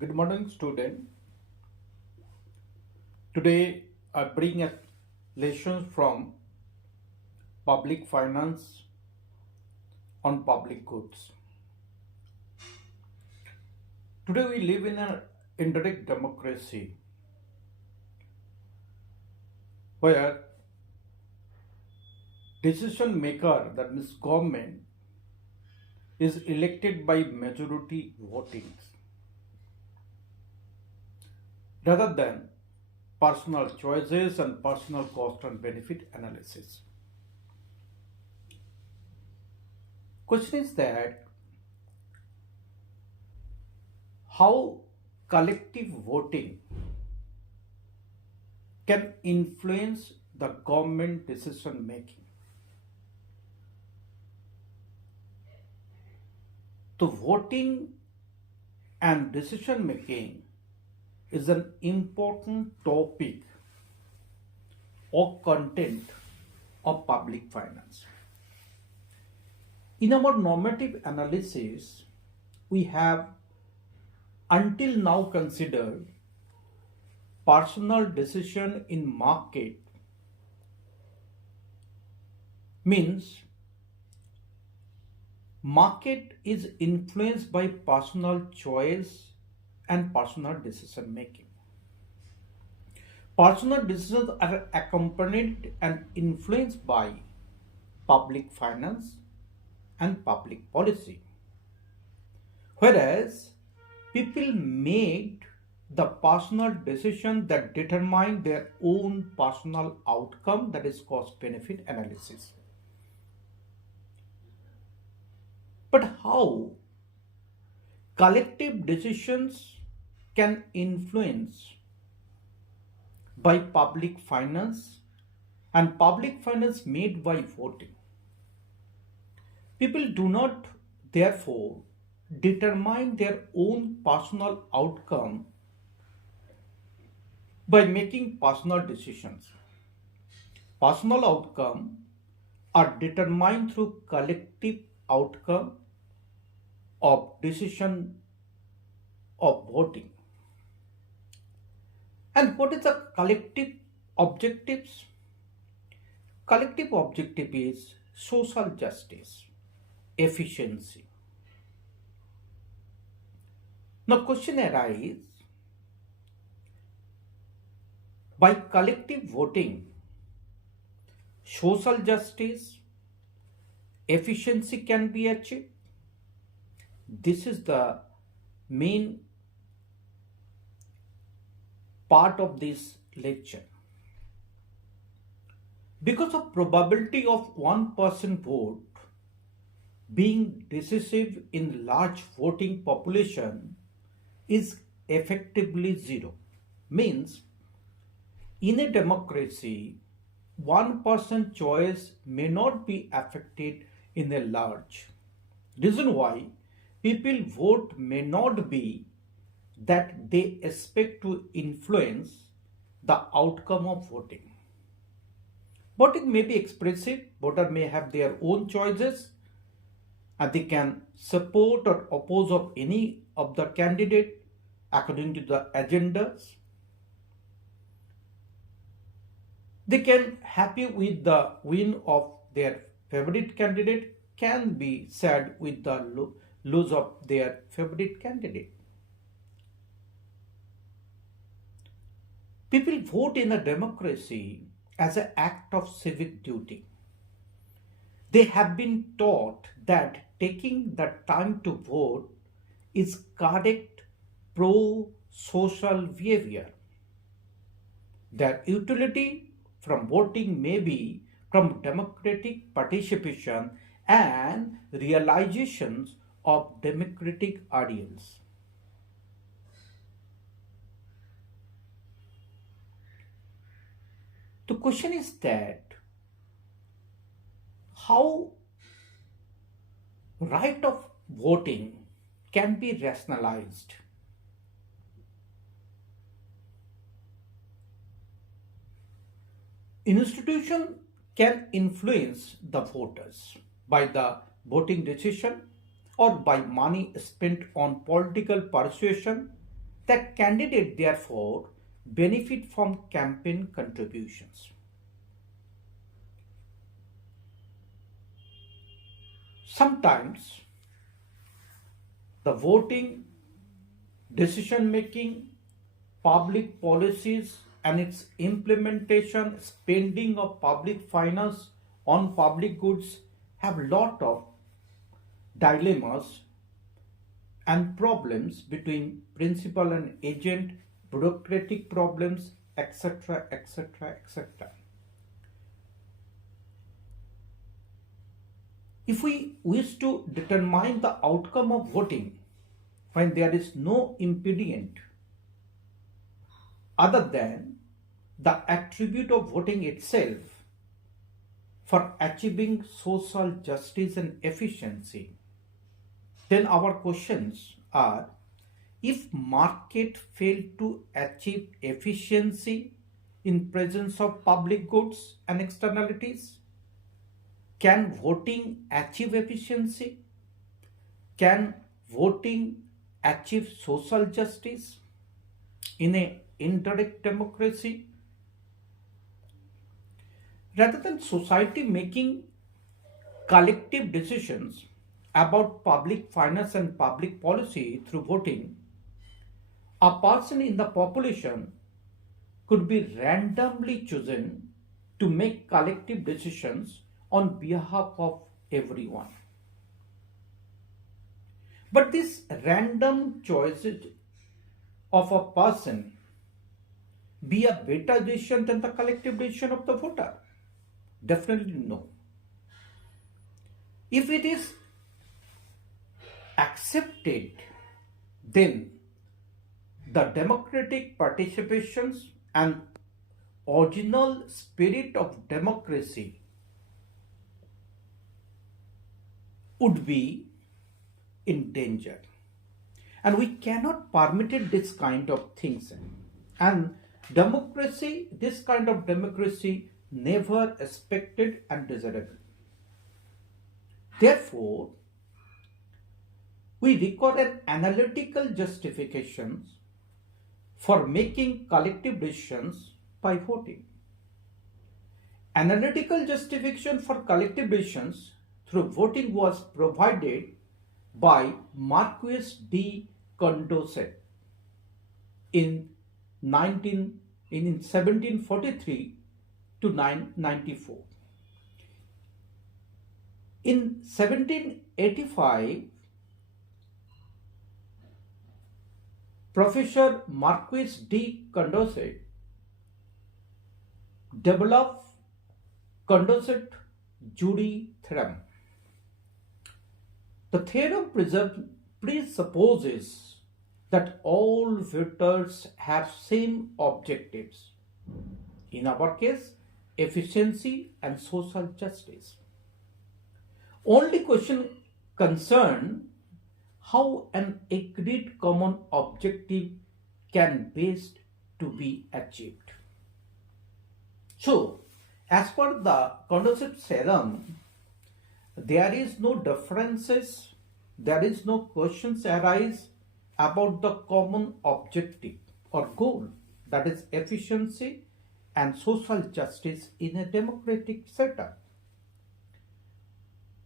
Good morning, student. Today I bring a lesson from public finance on public goods. Today we live in an indirect democracy where decision maker, that means government, is elected by majority voting rather than personal choices and personal cost and benefit analysis. Question is that how collective voting can influence the government decision making. So voting and decision making is an important topic or content of public finance. In our normative analysis, we have until now considered personal decision in market means market is influenced by personal choice and personal decision making. Personal decisions are accompanied and influenced by public finance and public policy. Whereas people made the personal decision that determine their own personal outcome, that is cost benefit analysis. But how collective decisions can influence by public finance and public finance made by voting? People do not therefore determine their own personal outcome by making personal decisions. Personal outcome are determined through collective outcome of decision of voting. And what is the collective objectives? Collective objective is social justice, efficiency. Now question arises, by collective voting, social justice, efficiency can be achieved. This is the main part of this lecture. Because of probability of 1% vote being decisive in large voting population is effectively zero. Means in a democracy, 1% choice may not be affected in a large. Reason why people vote may not be that they expect to influence the outcome of voting. Voting may be expressive, voter may have their own choices and they can support or oppose of any of the candidate according to the agendas. They can happy with the win of their favorite candidate, can be sad with the lose of their favorite candidate. People vote in a democracy as an act of civic duty. They have been taught that taking the time to vote is correct pro-social behavior. Their utility from voting may be from democratic participation and realizations of democratic ideals. The question is that how right of voting can be rationalized. Institution can influence the voters by the voting decision or by money spent on political persuasion that candidate therefore benefit from campaign contributions. Sometimes the voting, decision making, public policies and its implementation, spending of public finance on public goods have lot of dilemmas and problems between principal and agent, bureaucratic problems, etc., etc., etc. If we wish to determine the outcome of voting when there is no impediment other than the attribute of voting itself for achieving social justice and efficiency, then our questions are: if market fail to achieve efficiency in presence of public goods and externalities, can voting achieve efficiency? Can voting achieve social justice in a indirect democracy? Rather than society making collective decisions about public finance and public policy through voting, a person in the population could be randomly chosen to make collective decisions on behalf of everyone. But this random choices of a person be a better decision than the collective decision of the voter? Definitely no. If it is accepted, then the democratic participations and original spirit of democracy would be in danger. And we cannot permit this kind of things. And democracy, this kind of democracy, never expected and desirable. Therefore, we require an analytical justifications for making collective decisions by voting. Analytical justification for collective decisions through voting was provided by Marquis de Condorcet in 1743 to 994. In 1785, Professor Marquis de Condorcet developed Condorcet-Jury theorem. The theorem presupposes that all voters have same objectives. In our case, efficiency and social justice. Only question concern how an agreed common objective can best to be achieved. So, as per the Condorcet theorem, there is no differences, there is no questions arise about the common objective or goal, that is efficiency and social justice in a democratic setup.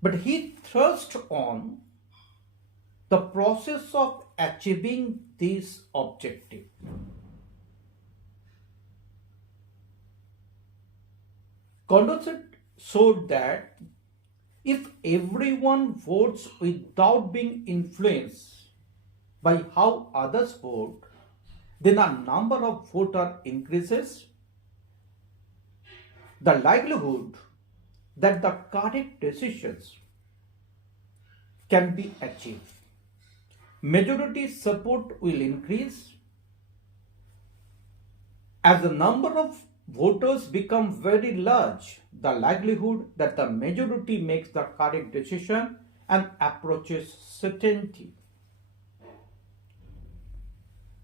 But he thrust on the process of achieving this objective. Condorcet showed that if everyone votes without being influenced by how others vote, then a number of voters increases. The likelihood that the correct decisions can be achieved. Majority support will increase. As the number of voters become very large, the likelihood that the majority makes the correct decision and approaches certainty.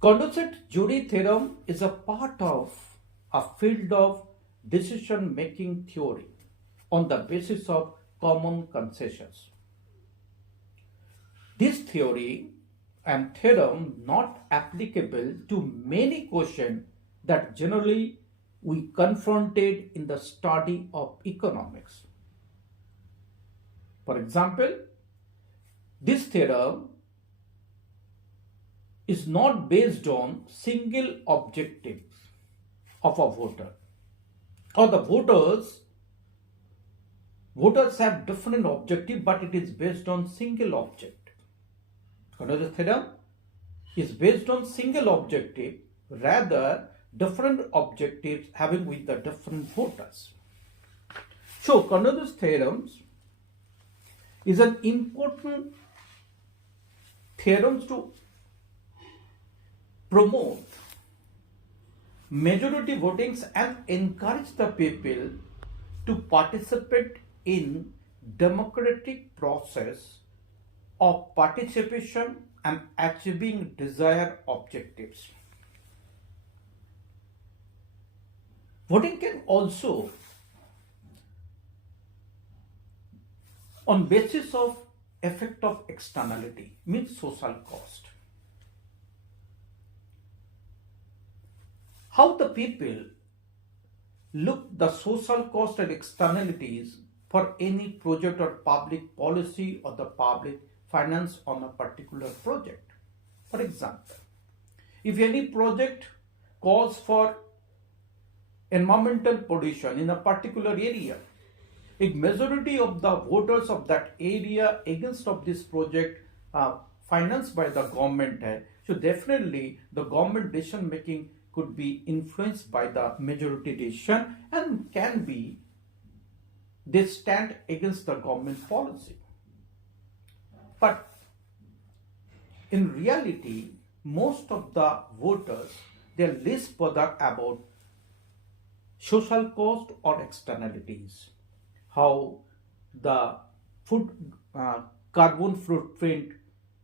Condorcet-Jury theorem is a part of a field of decision-making theory on the basis of common consensus. This theory and theorem not applicable to many questions that generally we confronted in the study of economics. For example, this theorem is not based on single objective of a voter, or the voters have different objective, but it is based on single objective. Another theorem is based on single objective, rather different objectives having with the different voters. So Conrad's theorems is an important theorem to promote majority votings and encourage the people to participate in democratic process of participation and achieving desired objectives. Voting can also, on basis of effect of externality, means social cost. How the people look the social cost and externalities for any project or public policy or the public finance on a particular project. For example, if any project calls for environmental pollution in a particular area, a majority of the voters of that area against of this project financed by the government, so definitely the government decision making could be influenced by the majority decision and can be they stand against the government policy. But in reality, most of the voters, they are less bothered about social cost or externalities, how the food carbon footprint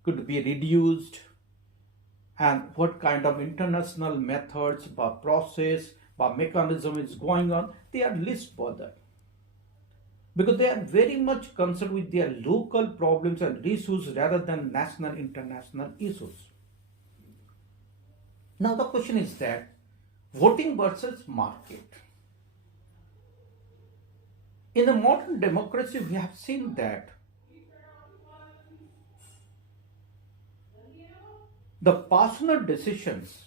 could be reduced, and what kind of international methods, by process, by mechanism is going on. They are least bothered because they are very much concerned with their local problems and issues rather than national, international issues. Now the question is that voting versus market. In a modern democracy, we have seen that the personal decisions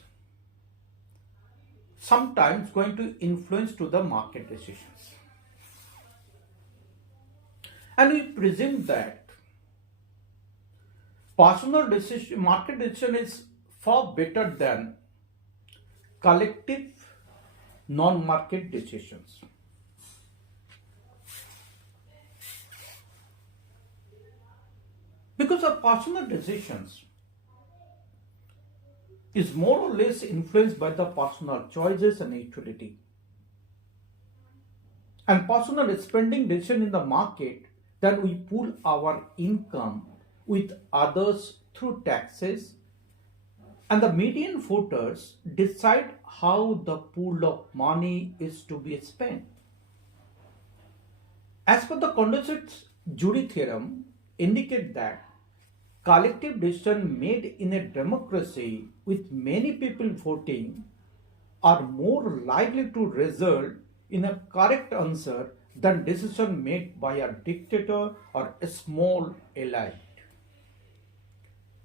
sometimes going to influence to the market decisions. And we presume that personal decision, market decision is far better than collective non-market decisions. Because our personal decisions is more or less influenced by the personal choices and utility. And personal spending decision in the market, then we pool our income with others through taxes, and the median voters decide how the pool of money is to be spent. As per the Condorcet's jury theorem, indicate that collective decision made in a democracy with many people voting are more likely to result in a correct answer than decision made by a dictator or a small elite.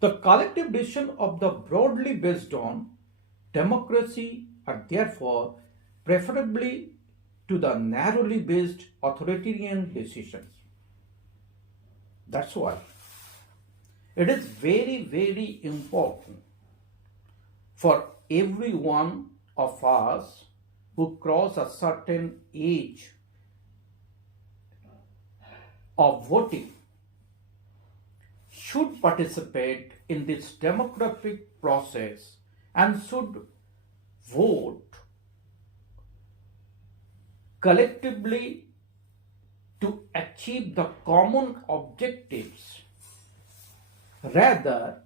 The collective decision of the broadly based on democracy are therefore preferably to the narrowly based authoritarian decisions. That's why it is very, very important for every one of us who cross a certain age of voting should participate in this democratic process and should vote collectively to achieve the common objectives rather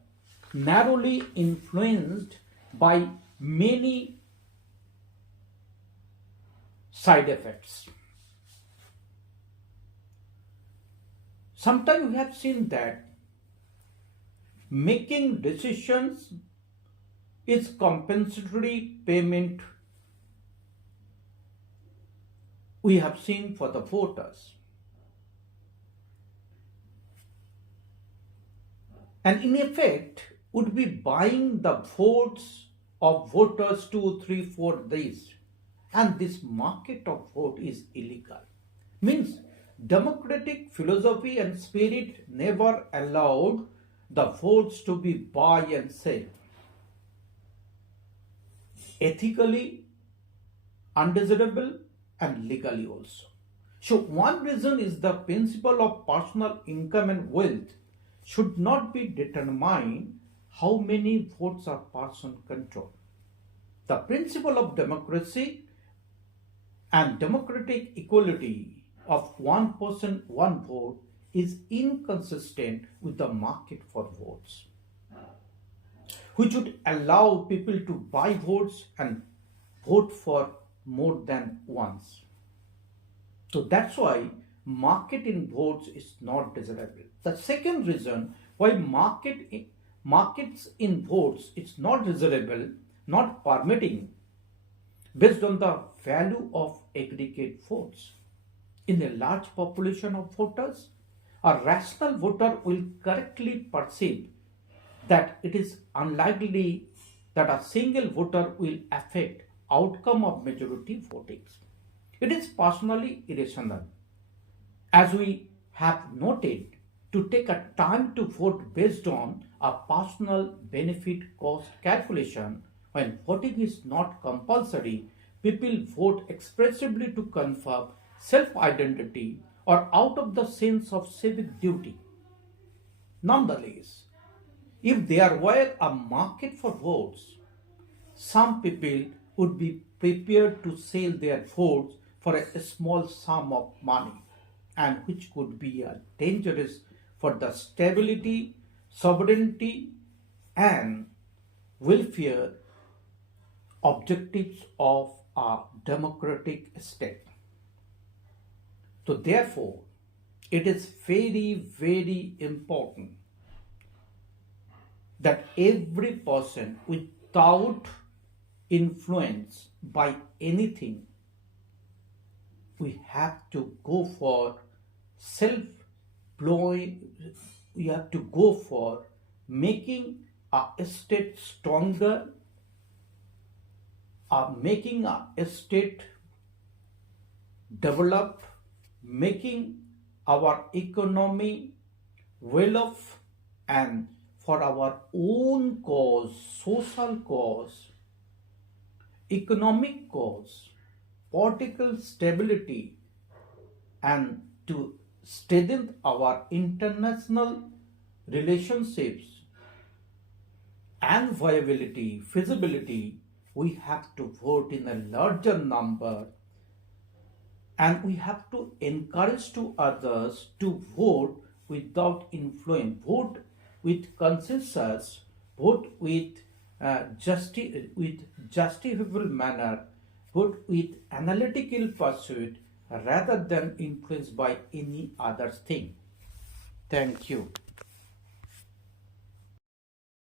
narrowly influenced by many side effects. Sometimes we have seen that making decisions is compensatory payment we have seen for the voters. And in effect, would be buying the votes of voters 2, 3, 4 days. And this market of vote is illegal. Means democratic philosophy and spirit never allowed the votes to be buy and sell. Ethically, undesirable, and legally also. So one reason is the principle of personal income and wealth should not be determined how many votes a person control. The principle of democracy and democratic equality of one person, one vote is inconsistent with the market for votes, which would allow people to buy votes and vote for more than once. So that's why market in votes is not desirable. The second reason why markets in votes is not desirable, not permitting, based on the value of aggregate votes. In a large population of voters, a rational voter will correctly perceive that it is unlikely that a single voter will affect outcome of majority votings. It is personally irrational, as we have noted, to take a time to vote based on a personal benefit cost calculation. When voting is not compulsory, people vote expressively to confirm self-identity or out of the sense of civic duty. Nonetheless, if there were a market for votes, some people would be prepared to sell their votes for a small sum of money, and which could be dangerous for the stability, sovereignty, and welfare objectives of a democratic state. So therefore, it is very, very important that every person without influence by anything, we have to go for we have to go for making our state stronger, making our state develop, making our economy well off, and for our own cause, social cause, economic cause, political stability, and to strengthen our international relationships and viability, feasibility, we have to vote in a larger number, and we have to encourage to others to vote without influence, vote with consensus, vote with justifiable manner, vote with analytical pursuit rather than influenced by any other thing. Thank you.